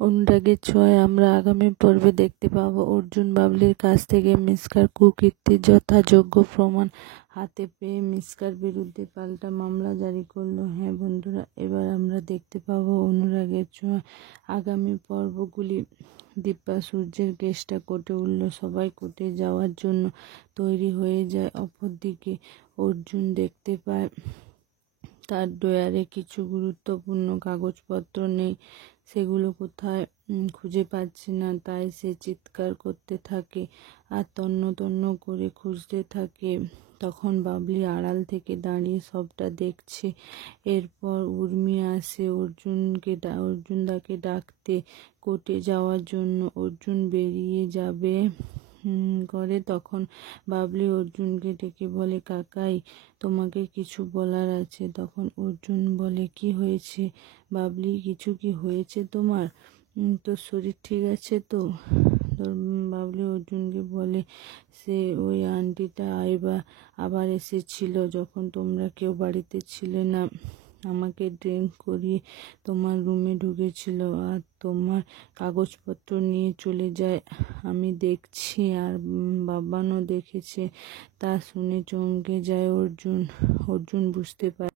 অনুরাগের ছোঁয়ায় আমরা আগামী পর্বে দেখতে পাবো অর্জুন বাবলির কাছ থেকে মিশকার কুকীর্তির যথাযোগ্য প্রমাণ হাতে পেয়ে মিশকার বিরুদ্ধে পাল্টা মামলা জারি করলো। হ্যাঁ বন্ধুরা, এবার আমরা দেখতে পাবো অনুরাগের ছোঁয়া আগামী পর্বগুলি। দিব্যা সূর্যের কেসটা কোর্টে উঠল, সবাই কোর্টে যাওয়ার জন্য তৈরি হয়ে যায়। অপরদিকে অর্জুন দেখতে পায় তার ড্রয়ারে কিছু গুরুত্বপূর্ণ কাগজপত্র নেই, সেগুলো কোথায় খুঁজে পাচ্ছে না। তাই সে চিৎকার করতে থাকে আর তন্ন তন্ন করে খুঁজতে থাকে। তখন বাবলি আড়াল থেকে দাঁড়িয়ে সবটা দেখছে। এরপর উর্মি আসে অর্জুনদাকে ডাকতে কোর্টে যাওয়ার জন্য। অর্জুন বেরিয়ে যাবে করে, তখন বাবলি অর্জুনকে ডেকে বলে, কাকাই তোমাকে কিছু বলার আছে। তখন অর্জুন বলে, কি হয়েছে বাবলি? কিছু কি হয়েছে তোমার? তোর শরীর ঠিক আছে তো? বাবলি অর্জুনকে বলে, সে ওই আন্টিটা আবার এসেছিল যখন তোমরা কেউ বাড়িতে ছিলে না। আমাকে ড্রিঙ্ক করিয়ে তোমার রুমে ঢুকেছিল আর তোমার কাগজপত্র নিয়ে চলে যায়। আমি দেখছি আর বাবানও দেখেছে। তা শুনে চমকে যায় অর্জুন বুঝতে পারে